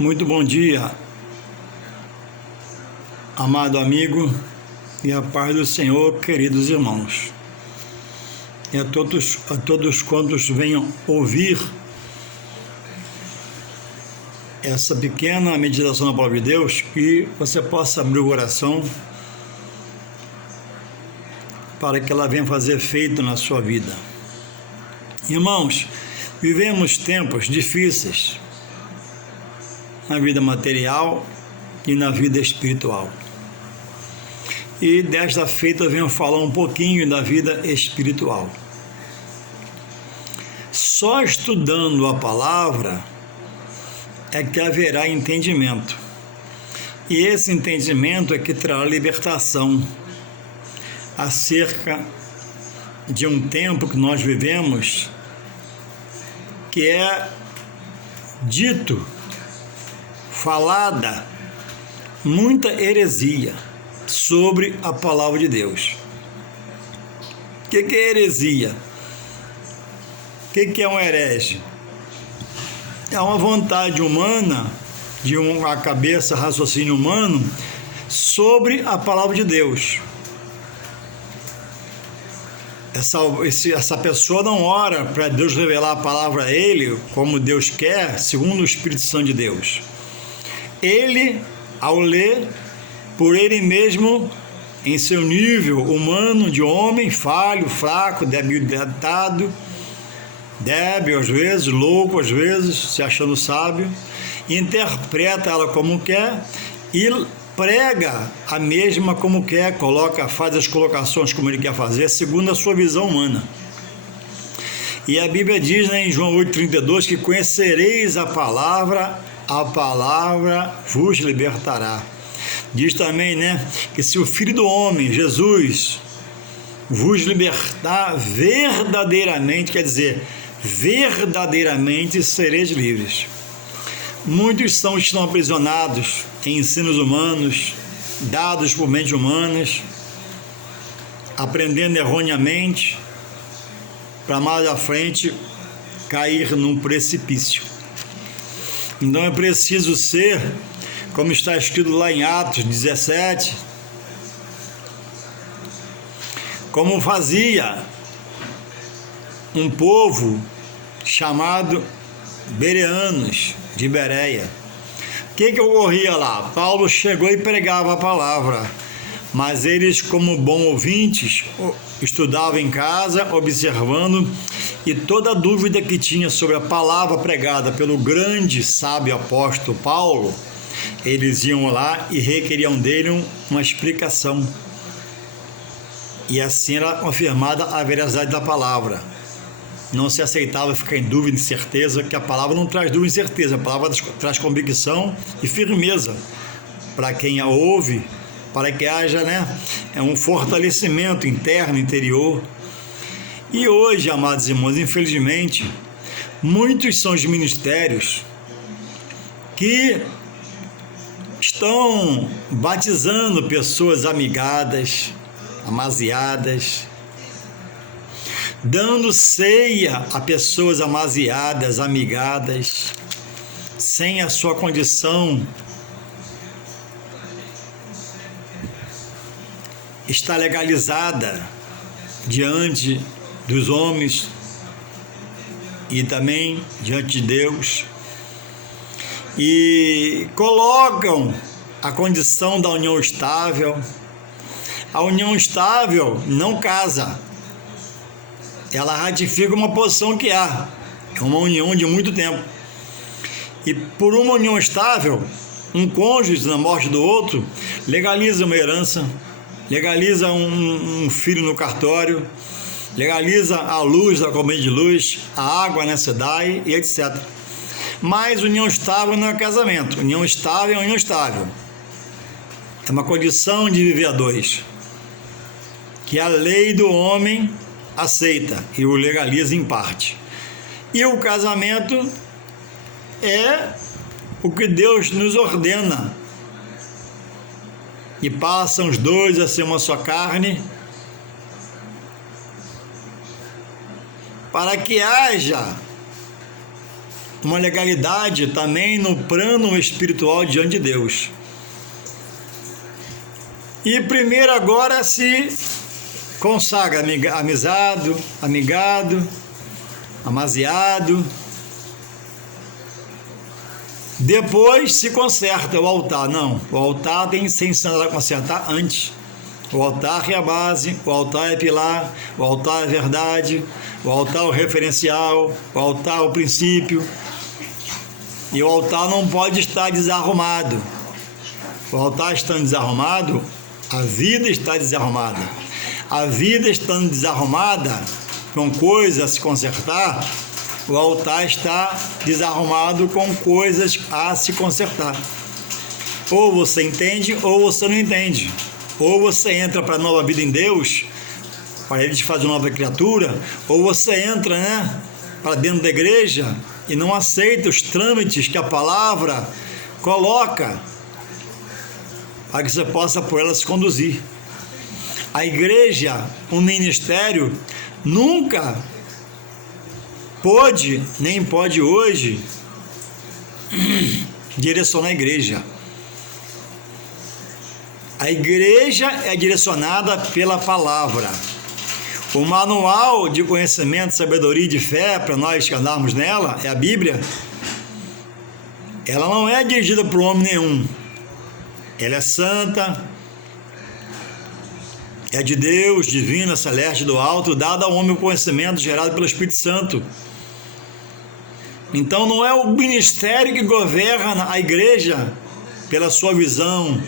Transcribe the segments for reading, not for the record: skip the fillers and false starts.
Muito bom dia, amado amigo, e a paz do Senhor, queridos irmãos. E a todos quantos venham ouvir essa pequena meditação na Palavra de Deus, que você possa abrir o coração para que ela venha fazer efeito na sua vida. Irmãos, vivemos tempos difíceis na vida material e na vida espiritual. E desta feita eu venho falar um pouquinho da vida espiritual. Só estudando a palavra é que haverá entendimento. E esse entendimento é que trará libertação acerca de um tempo que nós vivemos, que é dito, falada, muita heresia sobre a palavra de Deus. O que é heresia? O que é um herege? É uma vontade humana, de uma cabeça, raciocínio humano, sobre a palavra de Deus. Essa pessoa não ora para Deus revelar a palavra a ele como Deus quer, segundo o Espírito Santo de Deus. Ele, ao ler, por ele mesmo, em seu nível humano de homem, falho, fraco, debilitado, débil às vezes, louco às vezes, se achando sábio, interpreta ela como quer e prega a mesma como quer, faz as colocações como ele quer fazer, segundo a sua visão humana. E a Bíblia diz, em João 8,32, que conhecereis a palavra vos libertará. Diz também, que se o Filho do Homem, Jesus, vos libertar verdadeiramente, quer dizer, verdadeiramente sereis livres. Muitos estão aprisionados em ensinos humanos, dados por mentes humanas, aprendendo erroneamente, para mais à frente cair num precipício. Então é preciso ser, como está escrito lá em Atos 17, como fazia um povo chamado bereanos de Bereia. O que ocorria lá? Paulo chegou e pregava a palavra, mas eles, como bons ouvintes, estudavam em casa, observando, e toda dúvida que tinha sobre a palavra pregada pelo grande sábio apóstolo Paulo, eles iam lá e requeriam dele uma explicação. E assim era confirmada a veracidade da palavra. Não se aceitava ficar em dúvida e incerteza, que a palavra não traz dúvida e incerteza, a palavra traz convicção e firmeza para quem a ouve, para que haja um fortalecimento interno, interior. E hoje, amados irmãos, infelizmente, muitos são os ministérios que estão batizando pessoas amigadas, amaziadas, dando ceia a pessoas amaziadas, amigadas, sem a sua condição estar legalizada diante dos homens e também diante de Deus, e colocam a condição da união estável. A união estável não casa, ela ratifica uma posição que há, é uma união de muito tempo. E por uma união estável, um cônjuge, na morte do outro, legaliza uma herança, legaliza um filho no cartório, legaliza a luz da companhia de luz, a água na cidade e etc. Mas união estável não é casamento. União estável é união estável. É uma condição de viver a dois, que a lei do homem aceita e o legaliza em parte. E o casamento é o que Deus nos ordena. E passam os dois a ser uma só carne, para que haja uma legalidade também no plano espiritual diante de Deus. E primeiro agora se consagra amigado, amaziado. Depois se conserta o altar. Não, o altar tem que ser ensinado a consertar antes. O altar é a base, o altar é pilar, o altar é verdade, o altar é o referencial, o altar é o princípio. E o altar não pode estar desarrumado. O altar estando desarrumado, a vida está desarrumada. A vida estando desarrumada, com coisas a se consertar, o altar está desarrumado com coisas a se consertar. Ou você entende ou você não entende. Ou você entra para a nova vida em Deus, para Ele te fazer uma nova criatura, ou você entra, para dentro da igreja e não aceita os trâmites que a palavra coloca para que você possa por ela se conduzir. A igreja, o ministério, nunca pôde, nem pode hoje, direcionar a igreja. A igreja é direcionada pela palavra. O manual de conhecimento, sabedoria e de fé, para nós que andarmos nela, é a Bíblia. Ela não é dirigida por homem nenhum. Ela é santa, é de Deus, divina, celeste, do alto, dada ao homem o conhecimento gerado pelo Espírito Santo. Então não é o ministério que governa a igreja pela sua visão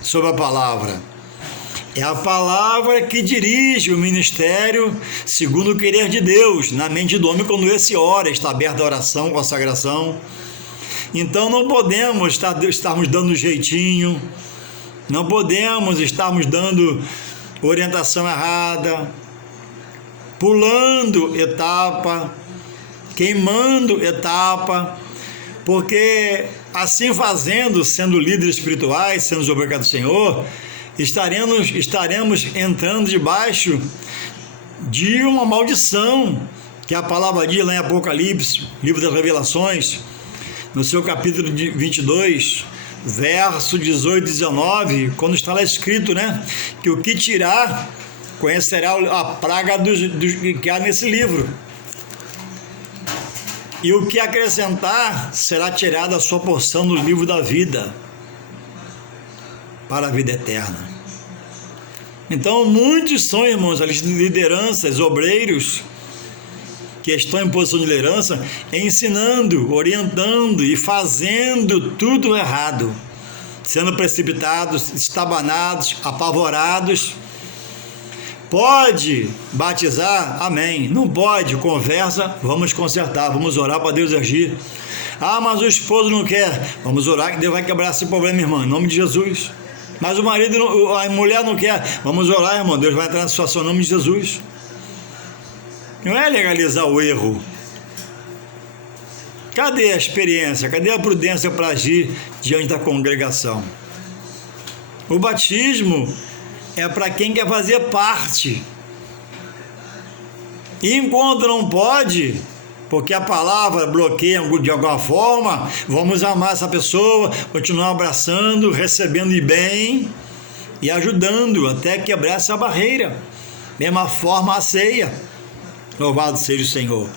sobre a palavra. É a palavra que dirige o ministério segundo o querer de Deus, na mente do homem quando esse ora, está aberta a oração, consagração. Então não podemos estarmos dando jeitinho, não podemos estarmos dando orientação errada, pulando etapa, queimando etapa, porque assim fazendo, sendo líderes espirituais, sendo os obrigados do Senhor, estaremos entrando debaixo de uma maldição, que a palavra diz lá em Apocalipse, livro das Revelações, no seu capítulo 22, verso 18 e 19, quando está lá escrito, que o que tirar conhecerá a praga dos que há nesse livro. E o que acrescentar será tirado a sua porção do livro da vida para a vida eterna. Então, muitos são, irmãos, as lideranças, obreiros, que estão em posição de liderança, ensinando, orientando e fazendo tudo errado, sendo precipitados, estabanados, apavorados. Pode batizar? Amém. Não pode? Conversa, vamos consertar, vamos orar para Deus agir. Ah, mas o esposo não quer. Vamos orar que Deus vai quebrar esse problema, irmã, em nome de Jesus. Mas o marido, a mulher não quer. Vamos orar, irmão, Deus vai entrar na situação em nome de Jesus. Não é legalizar o erro. Cadê a experiência? Cadê a prudência para agir diante da congregação? O batismo é para quem quer fazer parte. E enquanto não pode, porque a palavra bloqueia de alguma forma, vamos amar essa pessoa, continuar abraçando, recebendo de bem e ajudando até quebrar essa barreira. Mesma forma a ceia. Louvado seja o Senhor.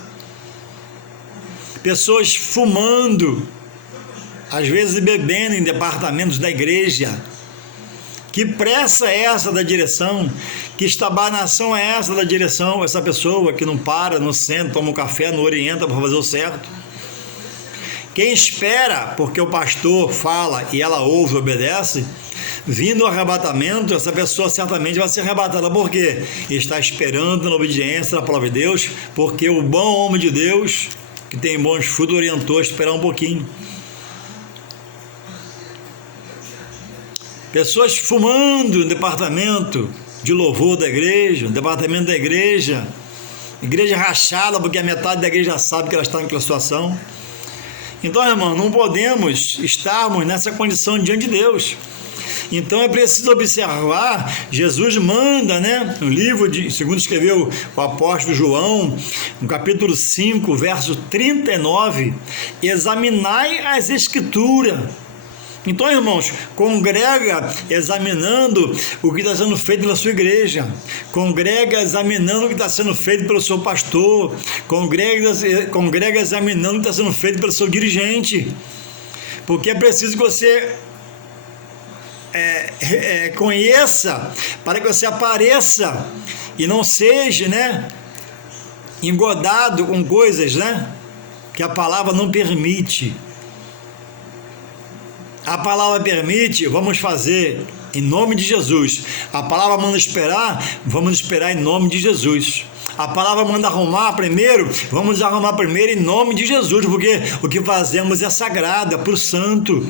Pessoas fumando, às vezes bebendo em departamentos da igreja. Que pressa é essa da direção? Que estabanação é essa da direção? Essa pessoa que não para, não senta, toma um café, não orienta para fazer o certo. Quem espera, porque o pastor fala e ela ouve e obedece, vindo o arrebatamento, essa pessoa certamente vai ser arrebatada. Por quê? Está esperando na obediência da palavra de Deus, porque o bom homem de Deus, que tem bons frutos, orientou a esperar um pouquinho. Pessoas fumando no departamento de louvor da igreja, no departamento da igreja rachada, porque a metade da igreja sabe que ela está naquela situação. Então, irmão, não podemos estarmos nessa condição diante de Deus. Então é preciso observar, Jesus manda, né, no livro, segundo escreveu o apóstolo João, no capítulo 5, verso 39, examinai as Escrituras. Então, irmãos, congrega examinando o que está sendo feito pela sua igreja, congrega examinando o que está sendo feito pelo seu pastor, congrega examinando o que está sendo feito pelo seu dirigente, porque é preciso que você conheça, para que você apareça e não seja, né, engodado com coisas, né, que a palavra não permite. A palavra permite, vamos fazer em nome de Jesus. A palavra manda esperar, vamos esperar em nome de Jesus. A palavra manda arrumar primeiro, vamos arrumar primeiro em nome de Jesus, porque o que fazemos é sagrado, é para o santo.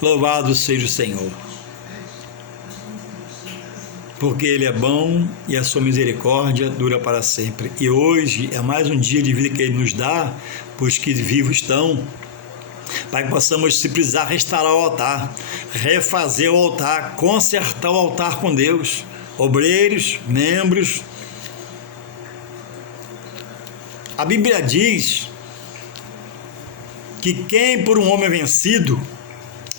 Louvado seja o Senhor, porque Ele é bom e a sua misericórdia dura para sempre. E hoje é mais um dia de vida que Ele nos dá, pois que vivos estão, para que possamos, se precisar, restaurar o altar, refazer o altar, consertar o altar com Deus, obreiros, membros. A Bíblia diz que quem por um homem é vencido,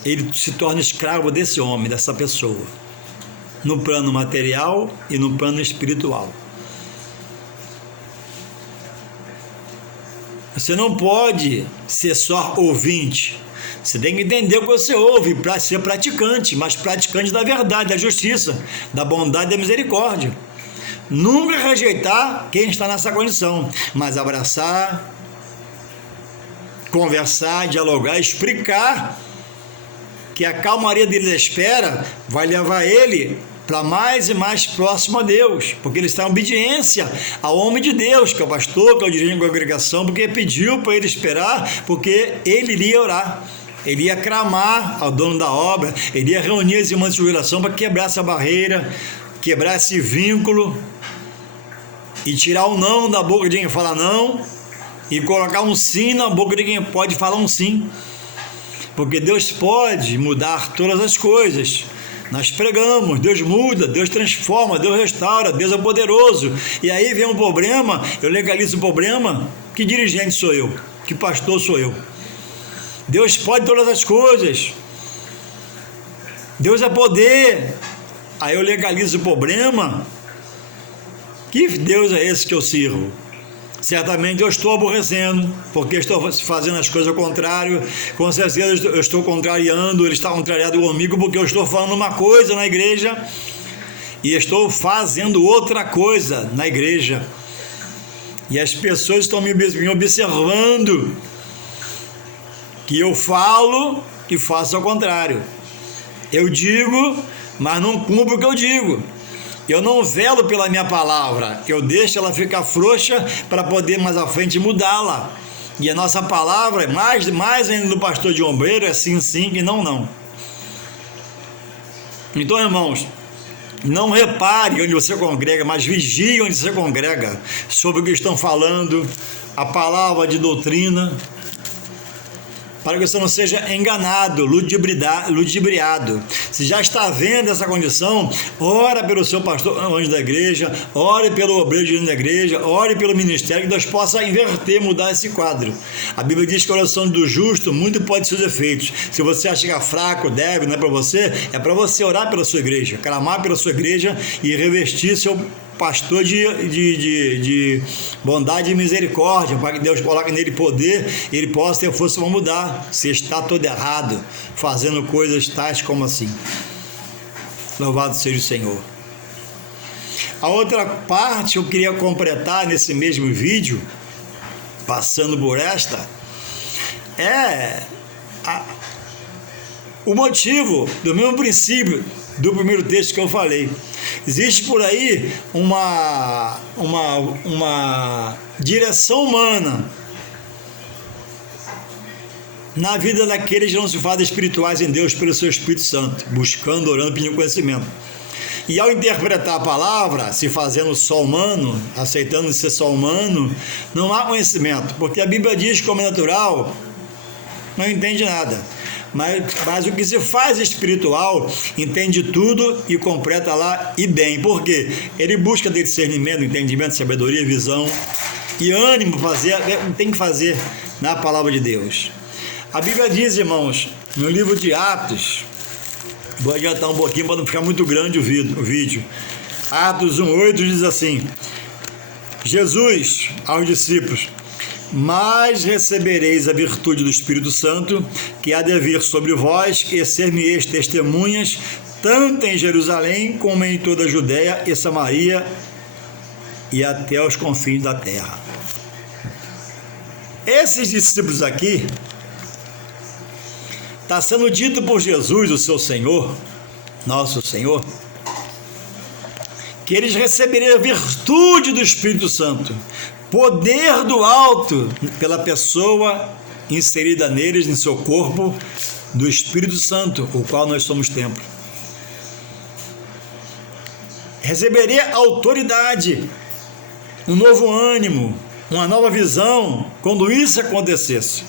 ele se torna escravo desse homem, dessa pessoa, no plano material e no plano espiritual. Você não pode ser só ouvinte, você tem que entender o que você ouve para ser praticante, mas praticante da verdade, da justiça, da bondade e da misericórdia. Nunca rejeitar quem está nessa condição, mas abraçar, conversar, dialogar, explicar que a calmaria dele da espera vai levar ele para mais e mais próximo a Deus, porque ele está em obediência ao homem de Deus, que é o pastor, que é o dirigente da congregação, porque pediu para ele esperar, porque ele iria orar, ele ia clamar ao dono da obra, ele ia reunir as irmãs de oração para quebrar essa barreira, quebrar esse vínculo e tirar o não da boca de quem fala não e colocar um sim na boca de quem pode falar um sim, porque Deus pode mudar todas as coisas. Nós pregamos, Deus muda, Deus transforma, Deus restaura, Deus é poderoso. E aí vem um problema, eu legalizo o problema. Que dirigente sou eu? Que pastor sou eu? Deus pode todas as coisas. Deus é poder. Aí eu legalizo o problema. Que Deus é esse que eu sirvo? Certamente eu estou aborrecendo, porque estou fazendo as coisas ao contrário. Com certeza eu estou contrariando, ele está contrariado comigo, porque eu estou falando uma coisa na igreja e estou fazendo outra coisa na igreja. E as pessoas estão me observando que eu falo e faço ao contrário. Eu digo, mas não cumpro o que eu digo. Eu não velo pela minha palavra, eu deixo ela ficar frouxa para poder mais à frente mudá-la. E a nossa palavra, mais ainda do pastor de ombreiro, é sim, sim e não, não. Então, irmãos, não repare onde você congrega, mas vigie onde você congrega, sobre o que estão falando, a palavra de doutrina, para que você não seja enganado, ludibriado. Se já está vendo essa condição, ora pelo seu pastor anjo da igreja, ore pelo obreiro da igreja, ore pelo ministério, que Deus possa inverter, mudar esse quadro. A Bíblia diz que a oração do justo, muito pode ser os efeitos. Se você acha que é fraco, deve, não é para você orar pela sua igreja, clamar pela sua igreja e revestir seu pastor de bondade e misericórdia, para que Deus coloque nele poder e ele possa ter força para mudar, se está todo errado, fazendo coisas tais como assim. Louvado seja o Senhor. A outra parte eu queria completar nesse mesmo vídeo, passando por esta, é o motivo do mesmo princípio do primeiro texto que eu falei. Existe por aí uma direção humana na vida daqueles que não se fazem espirituais em Deus pelo seu Espírito Santo, buscando, orando, pedindo conhecimento. E ao interpretar a palavra, se fazendo só humano, aceitando ser só humano, não há conhecimento, porque a Bíblia diz que o homem natural não entende nada. mas o que se faz espiritual entende tudo e completa lá e bem. Por quê? Ele busca discernimento, entendimento, sabedoria, visão e ânimo fazer, tem que fazer na palavra de Deus. A Bíblia diz, irmãos, no livro de Atos, vou adiantar um pouquinho para não ficar muito grande o vídeo. Atos 1:8 diz assim: Jesus aos discípulos: mas recebereis a virtude do Espírito Santo, que há de vir sobre vós, e ser-me-eis testemunhas, tanto em Jerusalém como em toda a Judéia e Samaria e até os confins da terra. Esses discípulos aqui, está sendo dito por Jesus, o seu Senhor, nosso Senhor, que eles receberiam a virtude do Espírito Santo, poder do alto, pela pessoa inserida neles, em seu corpo, do Espírito Santo, o qual nós somos templo. Receberia autoridade, um novo ânimo, uma nova visão, quando isso acontecesse.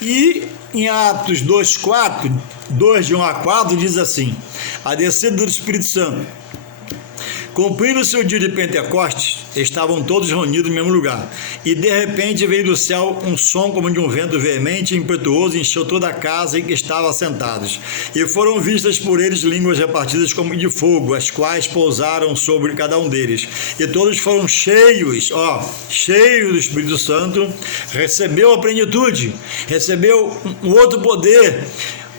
E em Atos 2:4, 2:1-4, diz assim: a descida do Espírito Santo. Cumprindo-se o dia de Pentecostes, estavam todos reunidos no mesmo lugar. E de repente veio do céu um som como de um vento veemente e impetuoso, e encheu toda a casa em que estavam assentados. E foram vistas por eles línguas repartidas como de fogo, as quais pousaram sobre cada um deles. E todos foram cheios do Espírito Santo, recebeu a plenitude, recebeu um outro poder,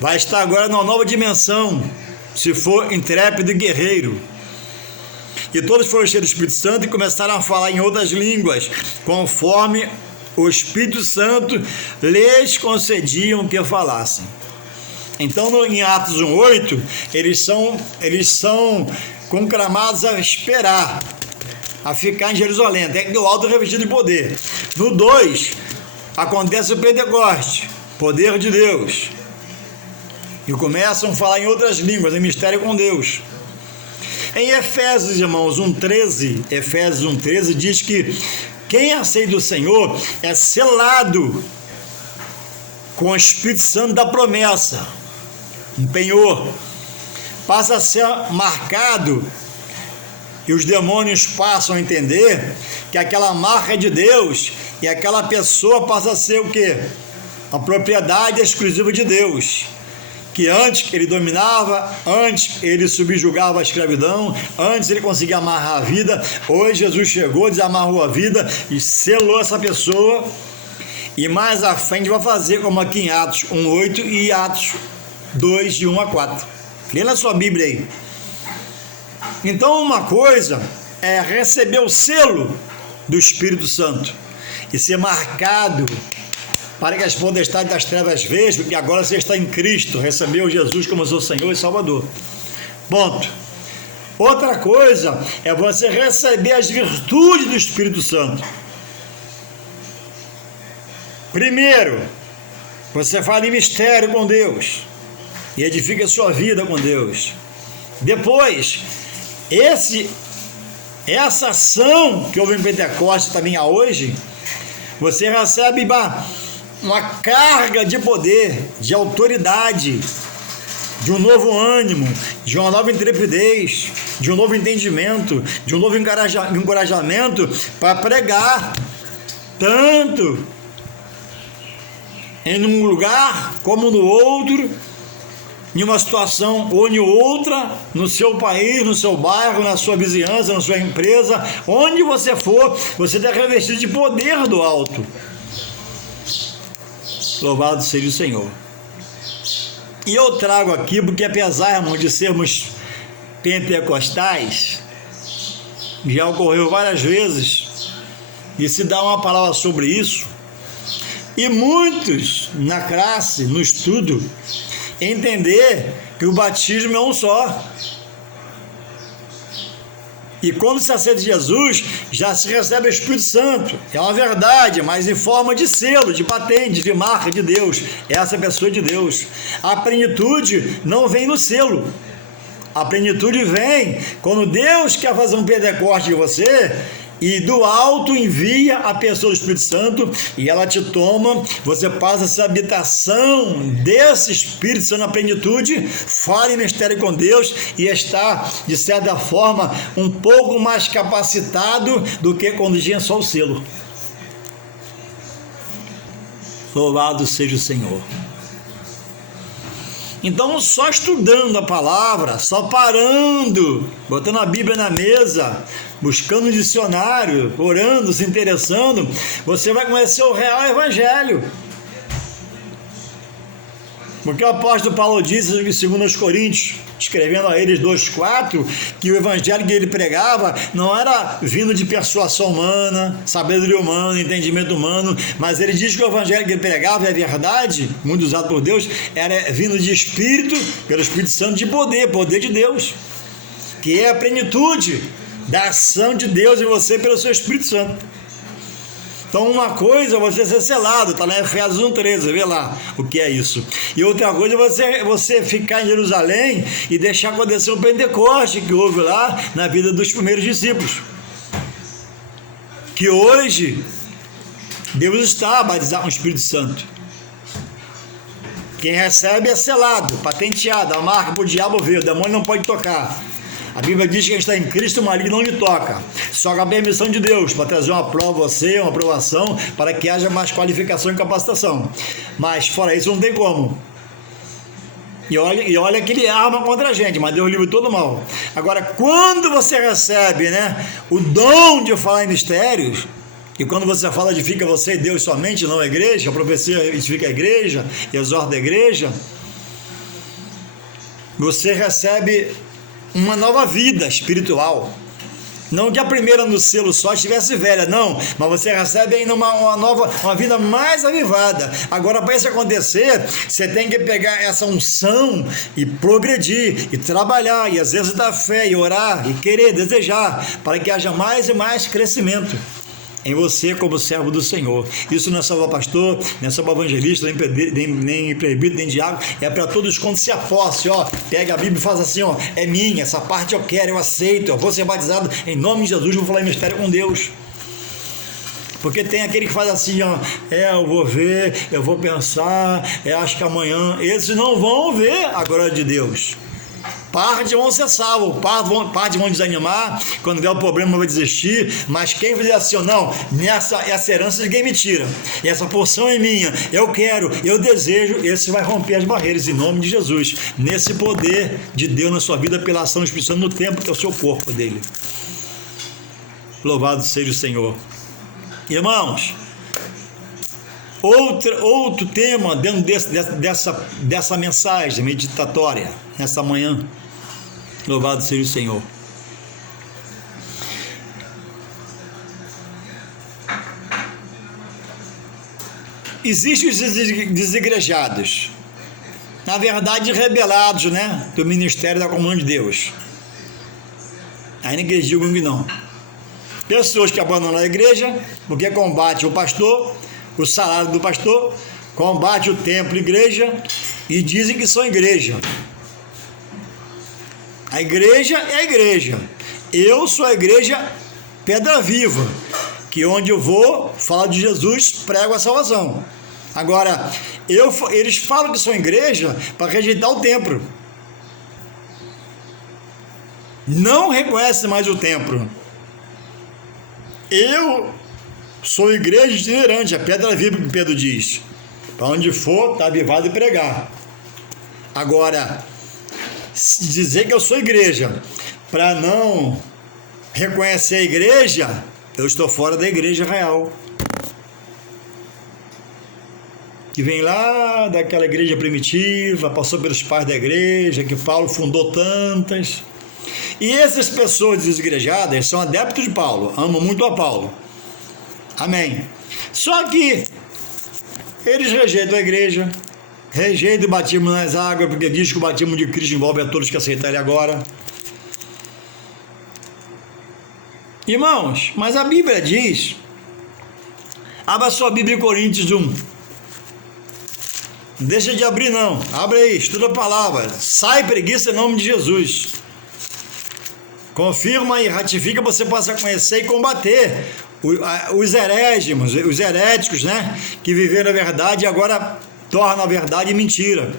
vai estar agora numa nova dimensão, se for intrépido e guerreiro. E todos foram cheios do Espírito Santo e começaram a falar em outras línguas, conforme o Espírito Santo lhes concediam que falassem. Então, em Atos 1:8, eles são conclamados a esperar, a ficar em Jerusalém, até que o alto revestido de poder. No 2, acontece o Pentecoste, poder de Deus, e começam a falar em outras línguas, em mistério com Deus. Em Efésios, irmãos, 1:13 diz que quem aceita o Senhor é selado com o Espírito Santo da promessa, um penhor, passa a ser marcado, e os demônios passam a entender que aquela marca é de Deus, e aquela pessoa passa a ser o quê? A propriedade exclusiva de Deus. Que antes ele dominava, antes ele subjugava a escravidão, antes ele conseguia amarrar a vida. Hoje Jesus chegou, desamarrou a vida e selou essa pessoa. E mais à frente vai fazer como aqui em Atos 1:8 e Atos 2:1-4. Lê na sua Bíblia aí. Então, uma coisa é receber o selo do Espírito Santo e ser marcado para que as potestades das trevas vejam que agora você está em Cristo, recebeu Jesus como seu Senhor e Salvador. Ponto. Outra coisa é você receber as virtudes do Espírito Santo. Primeiro, você fala em mistério com Deus e edifica a sua vida com Deus. Depois, essa ação que houve em Pentecostes também há hoje, você recebe uma carga de poder, de autoridade, de um novo ânimo, de uma nova intrepidez, de um novo entendimento, de um novo encorajamento para pregar, tanto em um lugar como no outro, em uma situação ou em outra, no seu país, no seu bairro, na sua vizinhança, na sua empresa, onde você for, você está revestido de poder do alto. Louvado seja o Senhor. E eu trago aqui, porque apesar, irmão, de sermos pentecostais, já ocorreu várias vezes, e se dá uma palavra sobre isso, e muitos na classe, no estudo, entender que o batismo é um só. E quando se aceita Jesus, já se recebe o Espírito Santo. É uma verdade, mas em forma de selo, de patente, de marca de Deus. Essa é a pessoa de Deus. A plenitude não vem no selo. A plenitude vem quando Deus quer fazer um Pentecoste de você e do alto envia a pessoa do Espírito Santo e ela te toma, você passa essa habitação desse Espírito Santo na plenitude, fala em mistério com Deus e está, de certa forma, um pouco mais capacitado do que quando tinha só o selo. Louvado seja o Senhor. Então, só estudando a palavra, só parando, botando a Bíblia na mesa, buscando um dicionário, orando, se interessando, você vai conhecer o real evangelho. Porque o apóstolo Paulo diz em 2 Coríntios, escrevendo a eles 2,4, que o evangelho que ele pregava não era vindo de persuasão humana, sabedoria humana, entendimento humano, mas ele diz que o evangelho que ele pregava é verdade, muito usado por Deus, era vindo de Espírito, pelo Espírito Santo, de poder de Deus, que é a plenitude da ação de Deus em você pelo seu Espírito Santo. Então, uma coisa é você ser selado, está lá em Efésios 1,13, vê lá o que é isso. E outra coisa é você ficar em Jerusalém e deixar acontecer o Pentecoste que houve lá na vida dos primeiros discípulos. Que hoje Deus está a batizar com o Espírito Santo. Quem recebe é selado, patenteado, a marca para o diabo ver, o demônio não pode tocar. A Bíblia diz que quem está em Cristo, o maligno não lhe toca. Só com a permissão de Deus, para trazer uma prova a você, uma aprovação, para que haja mais qualificação e capacitação. Mas fora isso não tem como. E olha que ele arma contra a gente, mas Deus livre todo mal. Agora, quando você recebe, o dom de falar em mistérios, e quando você fala, edifica você e Deus somente, não a igreja, a profecia edifica a igreja, exorta a igreja, você recebe uma nova vida espiritual. Não que a primeira no selo só estivesse velha, não, mas você recebe ainda uma vida mais avivada. Agora, para isso acontecer, você tem que pegar essa unção e progredir, e trabalhar, e exercitar a fé, e orar, e querer, desejar, para que haja mais e mais crescimento em você como servo do Senhor. Isso não é só para pastor, não é só para evangelista, nem presbítero, nem diácono, é para todos quando se aposte, pega a Bíblia e faz assim, é minha, essa parte eu quero, eu aceito, eu vou ser batizado em nome de Jesus, vou falar em mistério com Deus. Porque tem aquele que faz assim, eu vou ver, eu vou pensar, acho que amanhã, esses não vão ver a glória de Deus. Parte vão ser salvos, parte vão desanimar, quando vier o problema vai desistir, mas quem fizer assim, não, essa herança ninguém me tira, e essa porção é minha, eu quero, eu desejo, esse vai romper as barreiras em nome de Jesus, nesse poder de Deus na sua vida, pela ação do Espírito Santo no templo que é o seu corpo dele. Louvado seja o Senhor. Irmãos, outro tema dentro dessa mensagem meditatória nessa manhã, louvado seja o Senhor. Existem os desigrejados, na verdade rebelados, do ministério da comunhão de Deus. Ainda que eles digam que não. Pessoas que abandonam a igreja porque combate o pastor, o salário do pastor, combate o templo e igreja e dizem que são igreja. A igreja é a igreja. Eu sou a igreja Pedra Viva, que onde eu vou, falo de Jesus, prego a salvação. Agora, eles falam que são igreja para rejeitar o templo. Não reconhece mais o templo. Eu sou igreja itinerante, a Pedra Viva, que Pedro diz. Para onde for, está avivado e pregar. Agora, dizer que eu sou igreja para não reconhecer a igreja, eu estou fora da igreja real, que vem lá daquela igreja primitiva, passou pelos pais da igreja, que Paulo fundou tantas, e essas pessoas desigrejadas são adeptos de Paulo, amam muito a Paulo, amém, só que eles rejeitam a igreja, rejeita o batismo nas águas, porque diz que o batismo de Cristo envolve a todos que aceitarem agora. Irmãos, mas a Bíblia diz, abra sua Bíblia em Coríntios 1, não deixa de abrir não, abre aí, estuda a palavra, sai preguiça em nome de Jesus. confirma e ratifica, você possa conhecer e combater os heréticos, né? Que viveram a verdade e agora tornam a verdade mentira.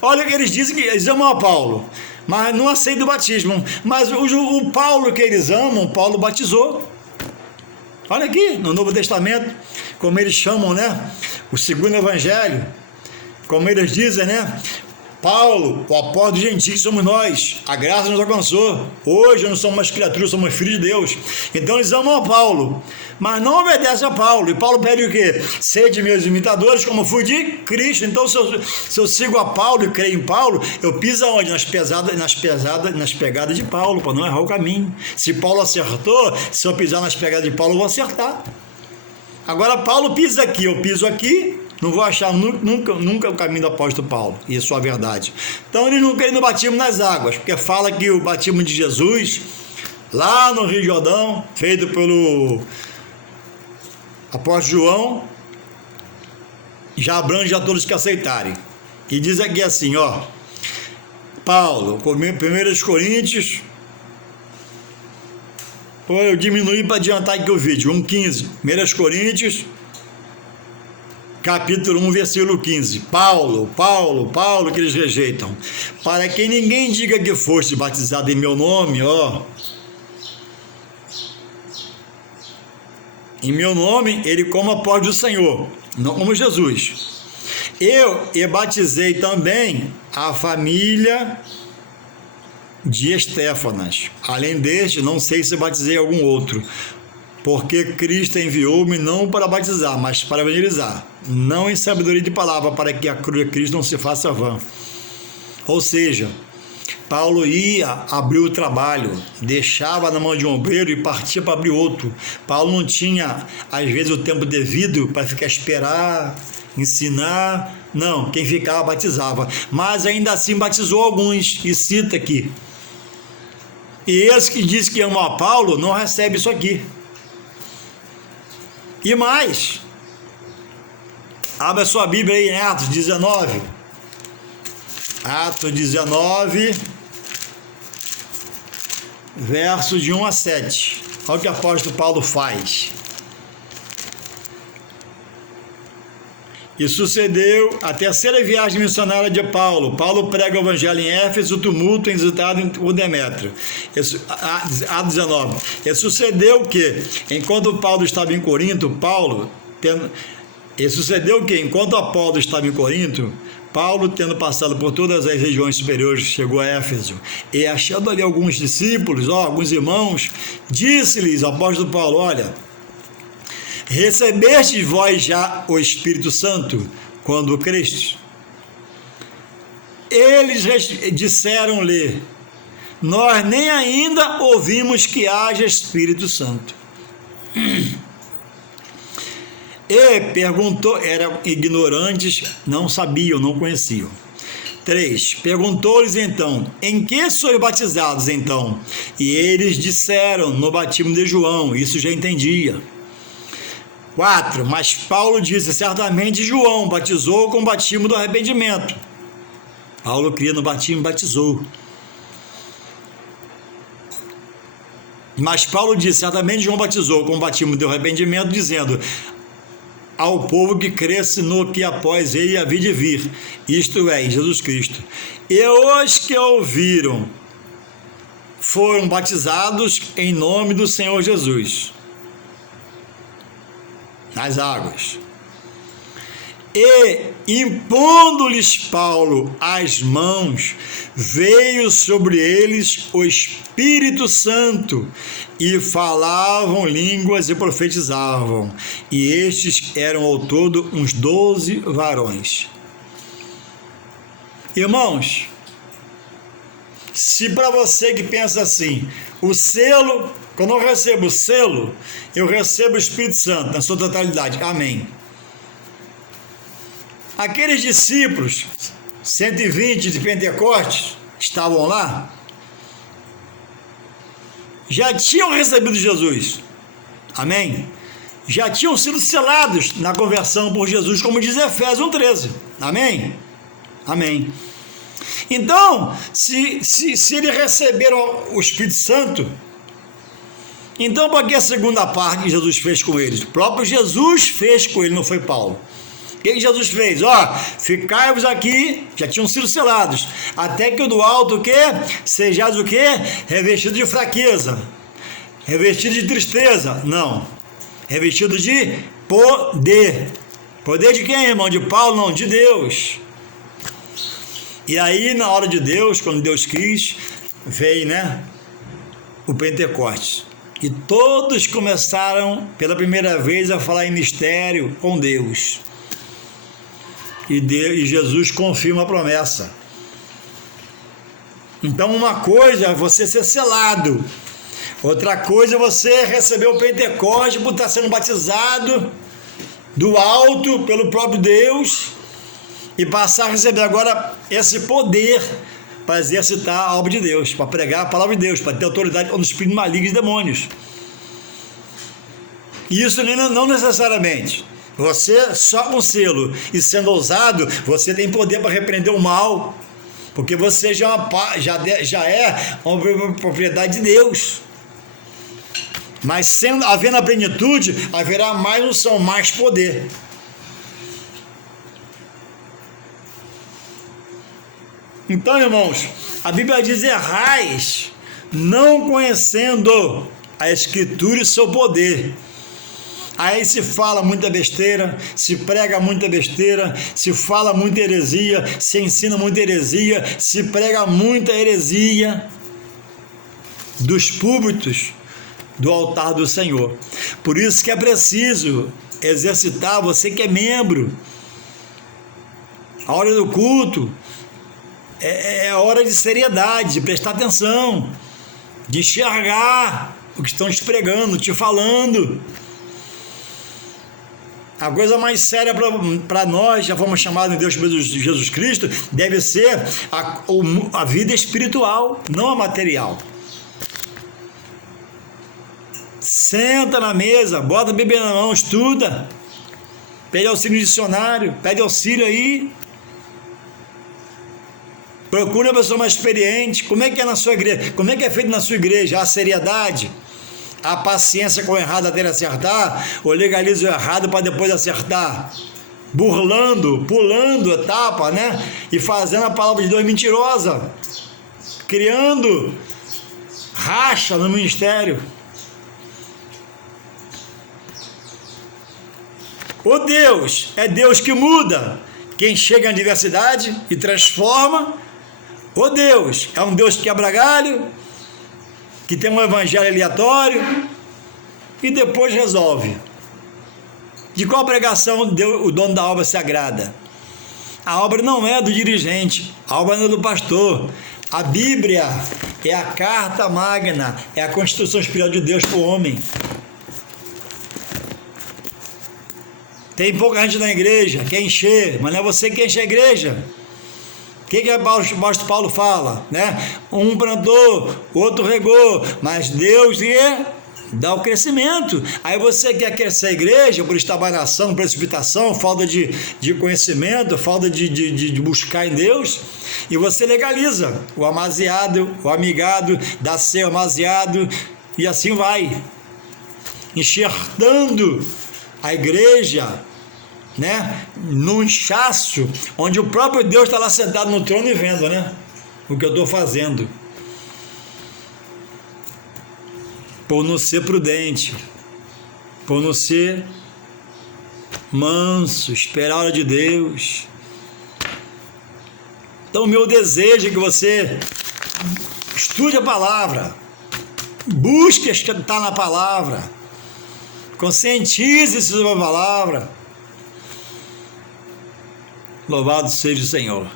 Olha o que eles dizem, que eles amam a Paulo, mas não aceitam o batismo. Mas o Paulo que eles amam, Paulo batizou. Olha aqui, no Novo Testamento, como eles chamam, né? O segundo evangelho, como eles dizem, né? Paulo, o apóstolo dos gentios, somos nós, a graça nos alcançou. Hoje não somos mais criaturas, somos filhos de Deus. Então eles amam a Paulo, mas não obedecem a Paulo. E Paulo pede o quê? Sede meus imitadores, como fui de Cristo. Então, se eu sigo a Paulo e creio em Paulo, eu piso aonde? Nas pegadas de Paulo, para não errar o caminho. Se Paulo acertou, se eu pisar nas pegadas de Paulo, eu vou acertar. Agora, Paulo pisa aqui, eu piso aqui. Não vou achar nunca o caminho do apóstolo Paulo, e isso é a verdade. Então eles não querem no batismo nas águas, porque fala que o batismo de Jesus, lá no Rio Jordão, feito pelo apóstolo João, já abrange a todos que aceitarem. E diz aqui assim, ó, Paulo, 1 Coríntios, eu diminuí para adiantar aqui o vídeo, 1,15, 1 Coríntios, capítulo 1, versículo 15. Paulo, que eles rejeitam. Para que ninguém diga que foste batizado em meu nome, ó. Em meu nome, ele como apóstolo do Senhor, não como Jesus. Eu batizei também a família de Estéfanas. Além deste, não sei se batizei algum outro. Porque Cristo enviou-me não para batizar, mas para evangelizar, não em sabedoria de palavra, para que a cruz de Cristo não se faça vã. Ou seja, Paulo ia abrir o trabalho, deixava na mão de um obreiro e partia para abrir outro. Paulo não tinha, às vezes, o tempo devido para ficar esperar, ensinar. Não, quem ficava batizava. Mas ainda assim batizou alguns, e cita aqui. E esse que diz que ama a Paulo não recebe isso aqui. E mais, abra sua Bíblia aí em Atos 19. Atos 19, versos de 1 a 7. Olha o que o apóstolo Paulo faz. E sucedeu a terceira viagem missionária de Paulo. Paulo prega o evangelho em Éfeso, tumulto exultado por Demétrio. Atos 19. E sucedeu que, enquanto Paulo estava em Corinto, enquanto Apolo estava em Corinto, Paulo, tendo passado por todas as regiões superiores, chegou a Éfeso. E achando ali alguns discípulos, alguns irmãos, disse-lhes, o apóstolo Paulo, olha, recebestes vós já o Espírito Santo quando crestes? Eles disseram-lhe, nós nem ainda ouvimos que haja Espírito Santo. E perguntou, eram ignorantes, não sabiam, não conheciam. 3. Perguntou-lhes então, em que sois batizados então? E eles disseram, no batismo de João, isso já entendia. 4. Mas Paulo disse, certamente João batizou com o batismo do arrependimento. Paulo cria no batismo e batizou. Mas Paulo disse, certamente João batizou com o batismo do arrependimento, dizendo ao povo que cresce no que após ele havia de vir, isto é, em Jesus Cristo. E os que ouviram foram batizados em nome do Senhor Jesus, nas águas. E, impondo-lhes Paulo as mãos, veio sobre eles o Espírito Santo, e falavam línguas e profetizavam. E estes eram ao todo uns 12 varões. Irmãos, se para você que pensa assim, o selo, quando eu recebo o selo, eu recebo o Espírito Santo na sua totalidade. Amém. Aqueles discípulos, 120 de Pentecostes, estavam lá, já tinham recebido Jesus, amém? Já tinham sido selados na conversão por Jesus, como diz Efésios 1,13, amém? Amém. Então, se ele receber o Espírito Santo, então para que a segunda parte que Jesus fez com eles? O próprio Jesus fez com ele, não foi Paulo. O que Jesus fez? Ficai-vos aqui, já tinham sido selados, até que o do alto, o quê? Sejais o quê? Revestido de fraqueza, revestido de tristeza, não, revestido de poder. Poder de quem, irmão? De Paulo? Não, de Deus. E aí, na hora de Deus, quando Deus quis, veio, né, o Pentecostes. E todos começaram, pela primeira vez, a falar em mistério com Deus. E Jesus confirma a promessa. Então, uma coisa é você ser selado, outra coisa é você receber o Pentecostes por estar sendo batizado do alto pelo próprio Deus e passar a receber agora esse poder para exercitar a obra de Deus, para pregar a palavra de Deus, para ter autoridade contra os espíritos malignos e demônios. E isso não necessariamente. Você só com selo e sendo ousado, você tem poder para repreender o mal, porque você já é uma propriedade de Deus. Mas havendo a plenitude, haverá mais unção, mais poder. Então, irmãos, a Bíblia diz: errais, não conhecendo a Escritura e seu poder. Aí se fala muita besteira, se prega muita besteira, se fala muita heresia, se ensina muita heresia, se prega muita heresia dos púlpitos do altar do Senhor. Por isso que é preciso exercitar, você que é membro, a hora do culto é hora de seriedade, de prestar atenção, de enxergar o que estão te pregando, te falando. A coisa mais séria para nós, já fomos chamados em Deus de Jesus Cristo, deve ser a vida espiritual, não a material. Senta na mesa, bota a Bíblia na mão, estuda, pede auxílio no dicionário, pede auxílio aí. Procura uma pessoa mais experiente. Como é que é na sua igreja? Como é que é feito na sua igreja? A seriedade, a paciência com o errado até ele acertar, ou legaliza o errado para depois acertar, burlando, pulando etapa, né? E fazendo a palavra de Deus mentirosa, criando racha no ministério. O Deus é Deus que muda quem chega à diversidade e transforma. O Deus é um Deus que quebra galho, que tem um evangelho aleatório e depois resolve. De qual pregação o dono da obra se agrada? A obra não é do dirigente, a obra não é do pastor. A Bíblia é a carta magna, é a constituição espiritual de Deus para o homem. Tem pouca gente na igreja, quer encher, mas não é você que enche a igreja. O que o apóstolo Paulo fala? Né? Um plantou, outro regou, mas Deus dá o crescimento. Aí você quer crescer a igreja por estabanação, precipitação, falta de conhecimento, falta de buscar em Deus, e você legaliza o amaziado, o amigado, dá ser amaziado, e assim vai, enxertando a igreja, né, num inchaço, onde o próprio Deus está lá sentado no trono e vendo, né, o que eu estou fazendo, por não ser prudente, por não ser manso, esperar a hora de Deus. Então, o meu desejo é que você estude a palavra, busque estar na palavra, conscientize-se sobre a palavra. Louvado seja o Senhor.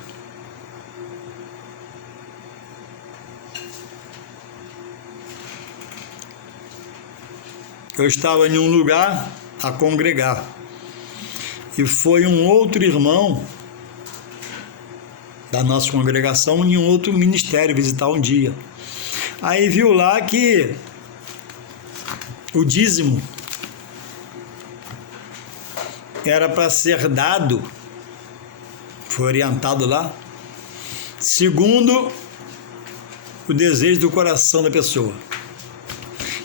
Eu estava em um lugar a congregar e foi um outro irmão da nossa congregação em um outro ministério visitar um dia. Aí viu lá que o dízimo era para ser dado, foi orientado lá, segundo o desejo do coração da pessoa.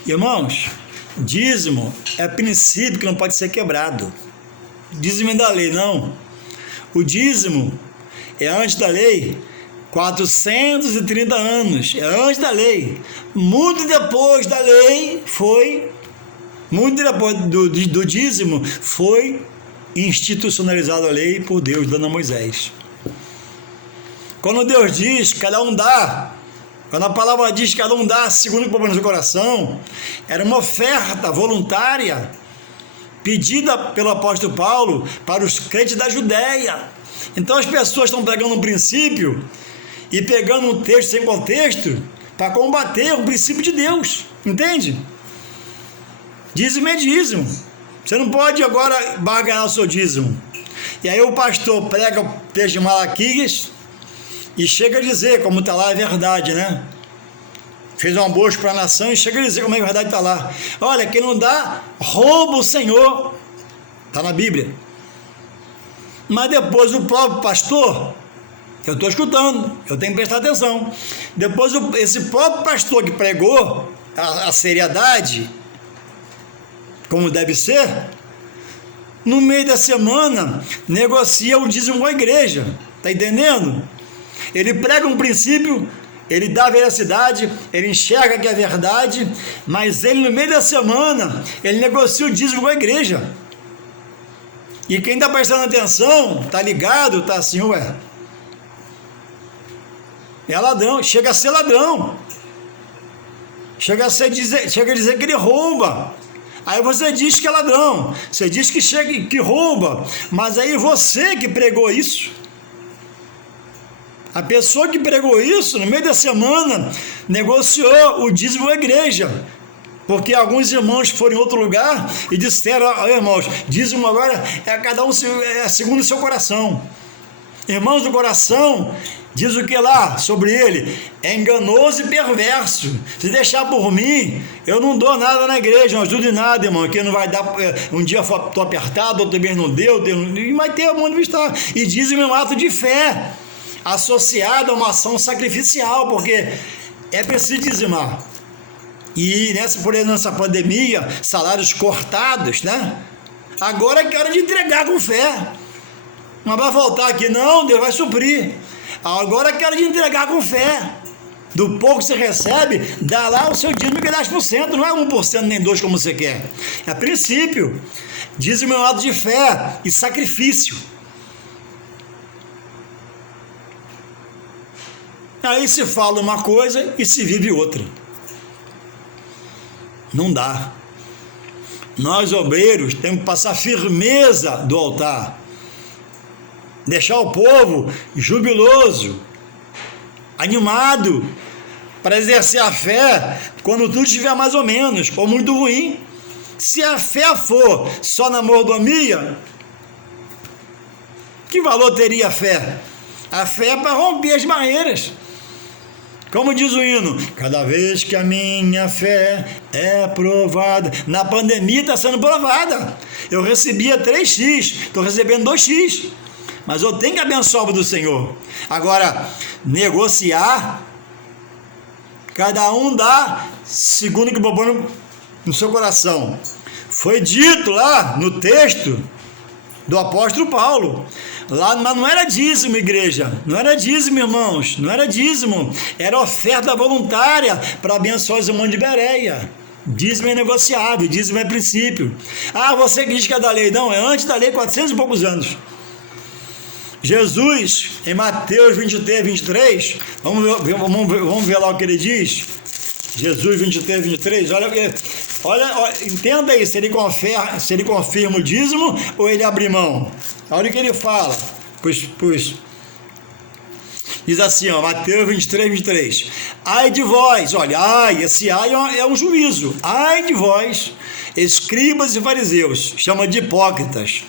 Irmãos, dízimo é princípio que não pode ser quebrado. Dízimo é da lei, não. O dízimo é antes da lei 430 anos, é antes da lei. Muito depois da lei muito depois do dízimo, foi institucionalizada a lei por Deus, dando a Moisés. Quando Deus diz, cada um dá, quando a palavra diz que cada um dá segundo o que põe no seu coração, era uma oferta voluntária pedida pelo apóstolo Paulo para os crentes da Judéia. Então as pessoas estão pegando um princípio e pegando um texto sem contexto para combater o princípio de Deus, entende? Dízimo é dízimo. Você não pode agora barganhar o seu dízimo. E aí o pastor prega o texto de Malaquias e chega a dizer, como está lá, é verdade, né? Fez uma boa explanação e chega a dizer como é verdade, está lá. Olha, quem não dá, rouba o Senhor. Está na Bíblia. Mas depois o próprio pastor, eu estou escutando, eu tenho que prestar atenção. Depois esse próprio pastor que pregou a seriedade, como deve ser, no meio da semana, negocia o dízimo com a igreja. Está entendendo? Ele prega um princípio, ele dá veracidade, ele enxerga que é verdade, mas ele no meio da semana, ele negocia o dízimo com a igreja. E quem está prestando atenção, está ligado, está assim, ué, é ladrão, chega a ser ladrão, chega a dizer que ele rouba. Aí você diz que é ladrão, você diz que rouba, mas aí você que pregou isso, a pessoa que pregou isso, no meio da semana, negociou o dízimo com a igreja, porque alguns irmãos foram em outro lugar e disseram, irmãos, dízimo agora é cada um segundo o seu coração. Irmãos do coração, diz o que lá sobre ele? É enganoso e perverso. Se deixar por mim, eu não dou nada na igreja, não ajudo em nada, irmão, que não vai dar, um dia estou apertado, outro mês não deu, e vai ter um monte de estar. E dízimo é um ato de fé, associado a uma ação sacrificial, porque é preciso dizimar. E por exemplo, nessa pandemia, salários cortados, né? Agora é hora de entregar com fé. Mas vai voltar aqui, não, Deus vai suprir. Agora é hora de entregar com fé. Do pouco que você recebe, dá lá o seu dízimo que é 10%, não é 1% nem 2% como você quer. É princípio. Dízimo é um ato de fé e sacrifício. Aí se fala uma coisa e se vive outra. Não dá. Nós, obreiros, temos que passar firmeza do altar. Deixar o povo jubiloso, animado, para exercer a fé quando tudo estiver mais ou menos, ou muito ruim. Se a fé for só na mordomia, que valor teria a fé? A fé é para romper as barreiras. Como diz o hino, cada vez que a minha fé é provada, na pandemia está sendo provada. Eu recebia 3x, estou recebendo 2x, mas eu tenho que abençoar a obra do Senhor. Agora, negociar, cada um dá segundo o que botou no seu coração. Foi dito lá no texto do apóstolo Paulo. Lá, mas não era dízimo, igreja, não era dízimo, irmãos, não era dízimo, era oferta voluntária para abençoar os irmãos de Bereia. Dízimo é negociável, dízimo é princípio. Ah, você que diz que é da lei, não, é antes da lei, 400 e poucos anos. Jesus, em Mateus 23, 23, vamos ver lá o que ele diz. Jesus 23, 23, olha, entenda aí, se ele confirma o dízimo ou ele abre mão. Olha o que ele fala. Diz assim, ó, Mateus 23, 23. Ai de vós, olha, esse ai é um juízo. Ai de vós, escribas e fariseus, chama de hipócritas,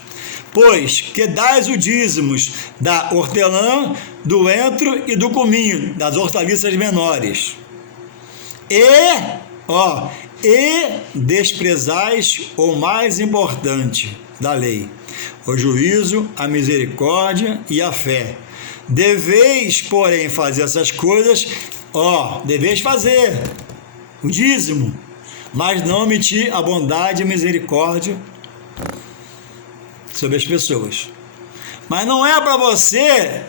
pois que dais o dízimos da hortelã, do entro e do cominho, das hortaliças menores. E desprezais o mais importante da lei, o juízo, a misericórdia e a fé. Deveis, porém, fazer essas coisas, deveis fazer o dízimo, mas não omitir a bondade e a misericórdia sobre as pessoas. Mas não é para você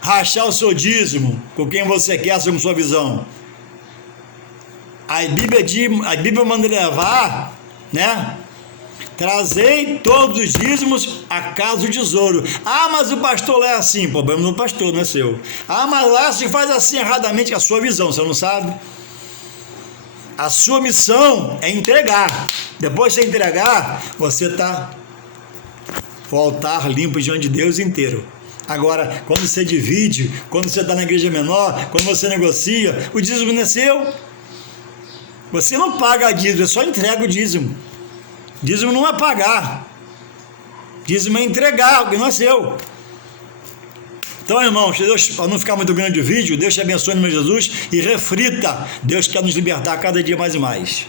rachar o seu dízimo com quem você quer, segundo sua visão. A Bíblia manda levar, né? Trazei todos os dízimos à casa do tesouro. Mas o pastor lá é assim. Problema do pastor, não é seu. Mas lá se faz assim erradamente, a sua visão, você não sabe? A sua missão é entregar. Depois de você entregar, você está o altar limpo diante de Deus inteiro. Agora, quando você divide, quando você está na igreja menor, quando você negocia, o dízimo não é seu. Você não paga dízimo, é só entrega o dízimo. Dízimo não é pagar. Dízimo é entregar o que não é seu. Então, irmãos, para não ficar muito grande o vídeo, Deus te abençoe no nome de Jesus e reflita. Deus quer nos libertar cada dia mais e mais.